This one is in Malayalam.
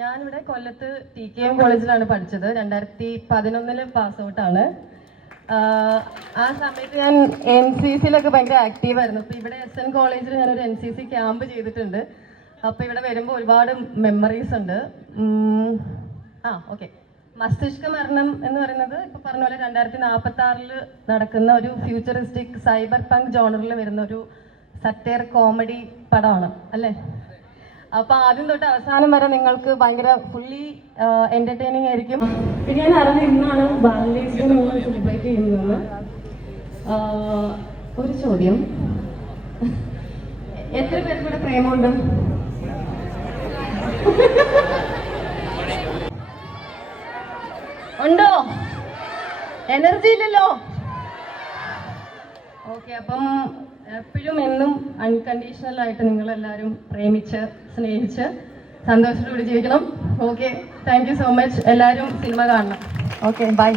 ഞാനിവിടെ കൊല്ലത്ത് TKM കോളേജിലാണ് പഠിച്ചത്. 2011 പാസ് ഔട്ടാണ്. ആ സമയത്ത് ഞാൻ NCCയിലൊക്കെ ഭയങ്കര ആക്റ്റീവായിരുന്നു. അപ്പോൾ ഇവിടെ SN കോളേജിൽ ഞാനൊരു NCC ക്യാമ്പ് ചെയ്തിട്ടുണ്ട്. അപ്പോൾ ഇവിടെ വരുമ്പോൾ ഒരുപാട് മെമ്മറീസ് ഉണ്ട്. ഓക്കെ, മസ്തിഷ്ക മരണം എന്ന് പറയുന്നത് ഇപ്പോൾ പറഞ്ഞ പോലെ 2046 നടക്കുന്ന ഒരു ഫ്യൂച്ചറിസ്റ്റിക് സൈബർ പങ്ക് ജോണറിൽ വരുന്ന ഒരു സറ്റയർ കോമഡി പടമാണ് അല്ലേ? അപ്പോൾ ആദ്യം തൊട്ട് അവസാനം വരെ നിങ്ങൾക്ക് ഭയങ്കര ഫുള്ളി എൻ്റർടൈനിങ് ആയിരിക്കും. പിന്നെ ഞാൻ അറിഞ്ഞ ഇന്നാണ് വാലന്റൈൻസ് ഡേ നിങ്ങൾ സെലിബ്രേറ്റ് ചെയ്യുന്നതെന്ന്. ഒരു ചോദ്യം, എത്ര പേർക്ക് ഇവിടെ പ്രേമമുണ്ട്? ഉണ്ടോ? എനർജി ഇല്ലല്ലോ. ഓക്കെ, അപ്പം എപ്പോഴും എന്നും അൺകണ്ടീഷണൽ ആയിട്ട് നിങ്ങളെല്ലാവരും പ്രേമിച്ച് സ്നേഹിച്ച് സന്തോഷത്തോടെ ജീവിക്കണം. Okay, thank you so much. എല്ലാവരും സിനിമ കാണണം. Okay, by.